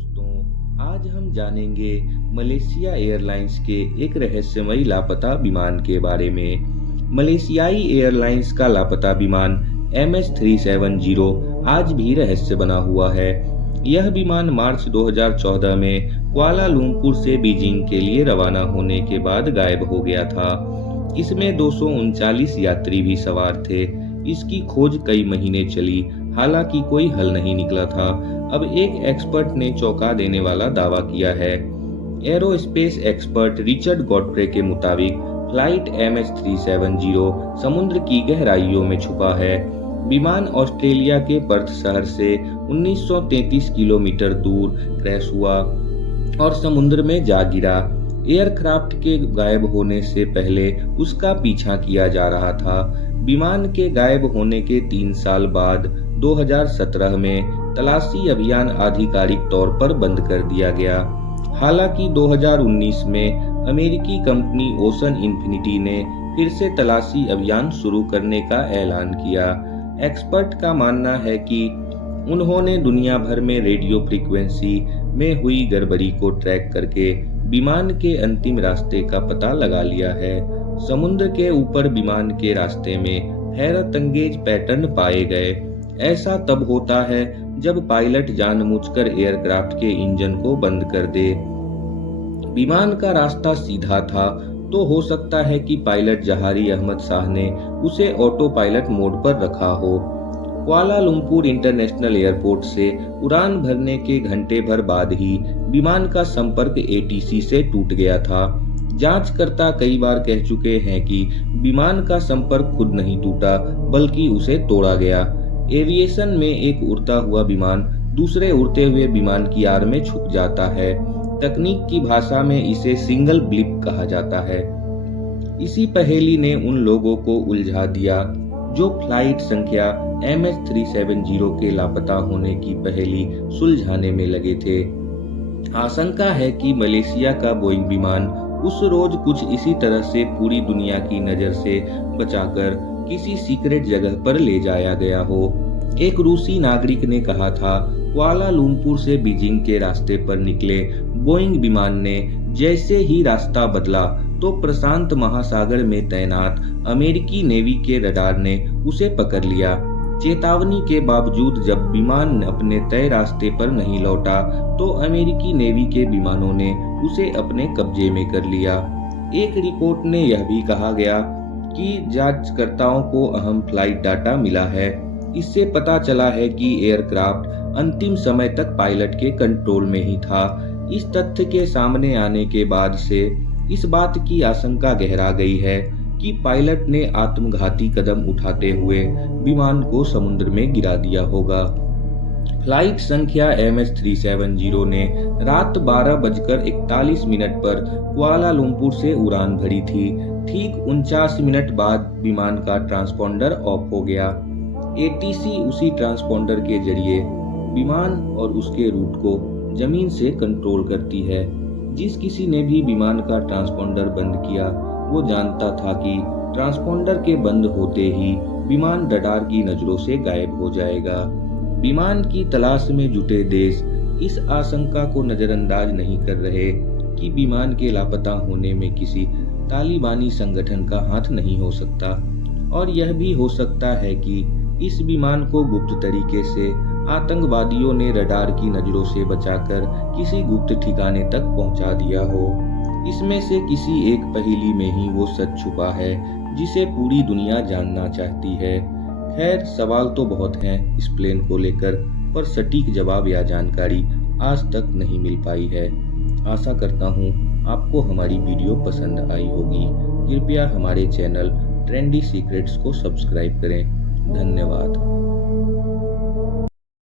दोस्तों, आज हम जानेंगे मलेशिया एयरलाइंस के एक रहस्यमयी लापता विमान के बारे में। मलेशियाई एयरलाइंस का लापता विमान MS-370 आज भी रहस्य बना हुआ है। यह विमान मार्च 2014 में कुआलालंपुर से बीजिंग के लिए रवाना होने के बाद गायब हो गया था। इसमें 239 यात्री भी सवार थे। इसकी खोज कई महीने चली, हालांकि कोई हल नहीं निकला था। अब एक एक्सपर्ट ने चौंका देने वाला दावा किया है। एरोस्पेस एक्सपर्ट रिचर्ड गॉडफ्रे के मुताबिक फ्लाइट MS-370 समुद्र की गहराइयों में छुपा है। विमान ऑस्ट्रेलिया के पर्थ शहर से 1933 किलोमीटर दूर क्रैश हुआ और समुद्र में जा गिरा। एयरक्राफ्ट के गायब होने से पहले उसका पीछा किया जा रहा था। विमान के गायब होने के 3 साल बाद 2017 में तलाशी अभियान आधिकारिक तौर पर बंद कर दिया गया। हालांकि 2019 में अमेरिकी कंपनी ओशन इन्फिनिटी ने फिर से तलाशी अभियान शुरू करने का ऐलान किया। एक्सपर्ट का मानना है कि उन्होंने दुनिया भर में रेडियो फ्रीक्वेंसी में हुई गड़बड़ी को ट्रैक करके विमान के अंतिम रास्ते का पता लगा लिया है। समुद्र के ऊपर विमान के रास्ते में हैरतअंगेज पैटर्न पाए गए। ऐसा तब होता है जब पायलट जानबूझकर एयरक्राफ्ट के इंजन को बंद कर दे। विमान का रास्ता सीधा था तो हो सकता है कि पायलट जहारी अहमद शाह ने उसे ऑटो पायलट मोड पर रखा हो। कुआलालंपुर इंटरनेशनल एयरपोर्ट से उड़ान भरने के घंटे भर बाद ही विमान का संपर्क ATC से टूट गया था। जांचकर्ता कई बार कह चुके हैं कि विमान का संपर्क खुद नहीं टूटा, बल्कि उसे तोड़ा गया। एविएशन में एक उड़ता हुआ विमान दूसरे उड़ते हुए विमान की आड़ में छुप जाता है। तकनीक की भाषा में इसे सिंगल ब्लिप कहा जाता है। इसी पहेली ने उन लोगों को उलझा दिया जो फ्लाइट संख्या MS-370 के लापता होने की पहेली सुलझाने में लगे थे। आशंका है कि मलेशिया का बोइंग विमान उस रोज कुछ इसी तरह से पूरी दुनिया की नजर से बचाकर किसी सीक्रेट जगह पर ले जाया गया हो। एक रूसी नागरिक ने कहा था, कुआलालंपुर से बीजिंग के रास्ते पर निकले बोइंग विमान ने जैसे ही रास्ता बदला तो प्रशांत महासागर में तैनात अमेरिकी नेवी के रडार ने उसे पकड़ लिया। चेतावनी के बावजूद जब विमान अपने तय रास्ते पर नहीं लौटा तो अमेरिकी नेवी के विमानों ने उसे अपने कब्जे में कर लिया। एक रिपोर्ट ने यह भी कहा गया कि जांचकर्ताओं को अहम फ्लाइट डाटा मिला है। इससे पता चला है कि एयरक्राफ्ट अंतिम समय तक पायलट के कंट्रोल में ही था। इस तथ्य के सामने आने के बाद से इस बात की आशंका गहरा गई है कि पायलट ने आत्मघाती कदम उठाते हुए विमान को समुद्र में गिरा दिया होगा। फ्लाइट संख्या MS-370 ने रात 12:41 पर कुआलालंपुर से उड़ान भरी थी। ठीक 49 मिनट बाद विमान का ट्रांसपोंडर ऑफ हो गया। ATC उसी ट्रांसपोंडर के जरिए विमान और उसके रूट को जमीन से कंट्रोल करती है। जिस किसी ने भी विमान का ट्रांसपोंडर बंद किया वो जानता था कि ट्रांसपोंडर के बंद होते ही विमान रडार की नजरों से गायब हो जाएगा। विमान की तलाश में जुटे देश इस आशंका को नजरअंदाज नहीं कर रहे कि विमान के लापता होने में किसी तालिबानी संगठन का हाथ नहीं हो सकता, और यह भी हो सकता है कि इस विमान को गुप्त तरीके से आतंकवादियों ने रडार की नजरों से बचाकर किसी गुप्त ठिकाने तक पहुंचा दिया हो। इसमें से किसी एक पहेली में ही वो सच छुपा है जिसे पूरी दुनिया जानना चाहती है। खैर, सवाल तो बहुत हैं इस प्लेन को लेकर, पर सटीक जवाब या जानकारी आज तक नहीं मिल पाई है। आशा करता हूँ आपको हमारी वीडियो पसंद आई होगी। कृपया हमारे चैनल ट्रेंडी सीक्रेट्स को सब्सक्राइब करें। धन्यवाद।